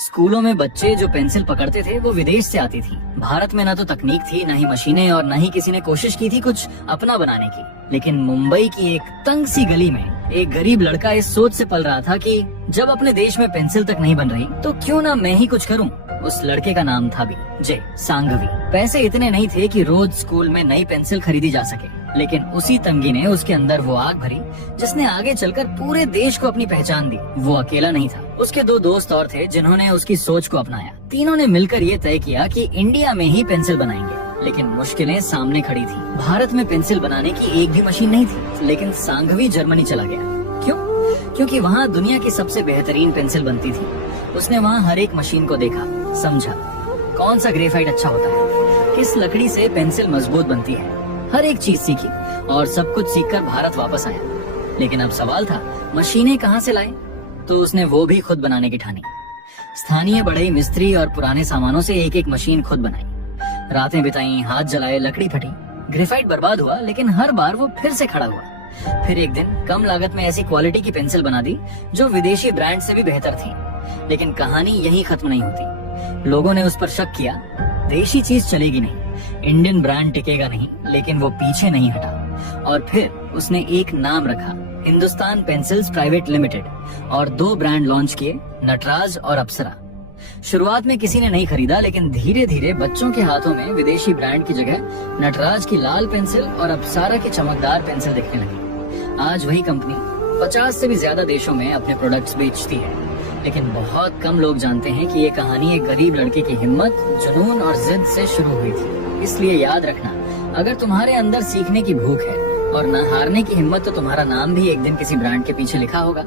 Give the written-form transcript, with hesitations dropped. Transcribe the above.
स्कूलों में बच्चे जो पेंसिल पकड़ते थे वो विदेश से आती थी। भारत में ना तो तकनीक थी, ना ही मशीनें, और ना ही किसी ने कोशिश की थी कुछ अपना बनाने की। लेकिन मुंबई की एक तंग सी गली में एक गरीब लड़का इस सोच से पल रहा था कि जब अपने देश में पेंसिल तक नहीं बन रही तो क्यों ना मैं ही कुछ करूं। उस लड़के का नाम था भी जय सांघवी। पैसे इतने नहीं थे कि रोज स्कूल में नई पेंसिल खरीदी जा सके, लेकिन उसी तंगी ने उसके अंदर वो आग भरी जिसने आगे चलकर पूरे देश को अपनी पहचान दी। वो अकेला नहीं था, उसके दो दोस्त और थे जिन्होंने उसकी सोच को अपनाया। तीनों ने मिलकर ये तय किया कि इंडिया में ही पेंसिल बनाएंगे। लेकिन मुश्किलें सामने खड़ी थी। भारत में पेंसिल बनाने की एक भी मशीन नहीं थी। लेकिन सांघवी जर्मनी चला गया। क्यों? क्योंकि वहाँ दुनिया की सबसे बेहतरीन पेंसिल बनती थी। उसने वहाँ हर एक मशीन को देखा, समझा कौन सा ग्रेफाइट अच्छा होता है, किस लकड़ी से पेंसिल मजबूत बनती है। हर एक चीज सीखी और सब कुछ सीखकर भारत वापस आया। लेकिन अब सवाल था, मशीनें कहाँ से लाए? तो उसने वो भी खुद बनाने की ठानी। स्थानीय बढ़ई मिस्त्री और पुराने सामानों से एक एक मशीन खुद बनाई। रातें बिताई, हाथ जलाए, लकड़ी फटी, ग्रेफाइट बर्बाद हुआ, लेकिन हर बार वो फिर से खड़ा हुआ। फिर एक दिन कम लागत में ऐसी क्वालिटी की पेंसिल बना दी जो विदेशी ब्रांड से भी बेहतर थी। लेकिन कहानी यही खत्म नहीं होती। लोगों ने उस पर शक किया, देशी चीज चलेगी नहीं, इंडियन ब्रांड टिकेगा नहीं। लेकिन वो पीछे नहीं हटा और फिर उसने एक नाम रखा, हिंदुस्तान पेंसिल्स प्राइवेट लिमिटेड, और दो ब्रांड लॉन्च किए, नटराज और अप्सरा। शुरुआत में किसी ने नहीं खरीदा, लेकिन धीरे धीरे बच्चों के हाथों में विदेशी ब्रांड की जगह नटराज की लाल पेंसिल और अप्सरा की चमकदार पेंसिल दिखने लगी। आज वही कंपनी 50 से भी ज्यादा देशों में अपने प्रोडक्ट्स बेचती है। लेकिन बहुत कम लोग जानते हैं कि ये कहानी एक गरीब लड़के की हिम्मत, जुनून और जिद से शुरू हुई थी। इसलिए याद रखना, अगर तुम्हारे अंदर सीखने की भूख है और न हारने की हिम्मत, तो तुम्हारा नाम भी एक दिन किसी ब्रांड के पीछे लिखा होगा।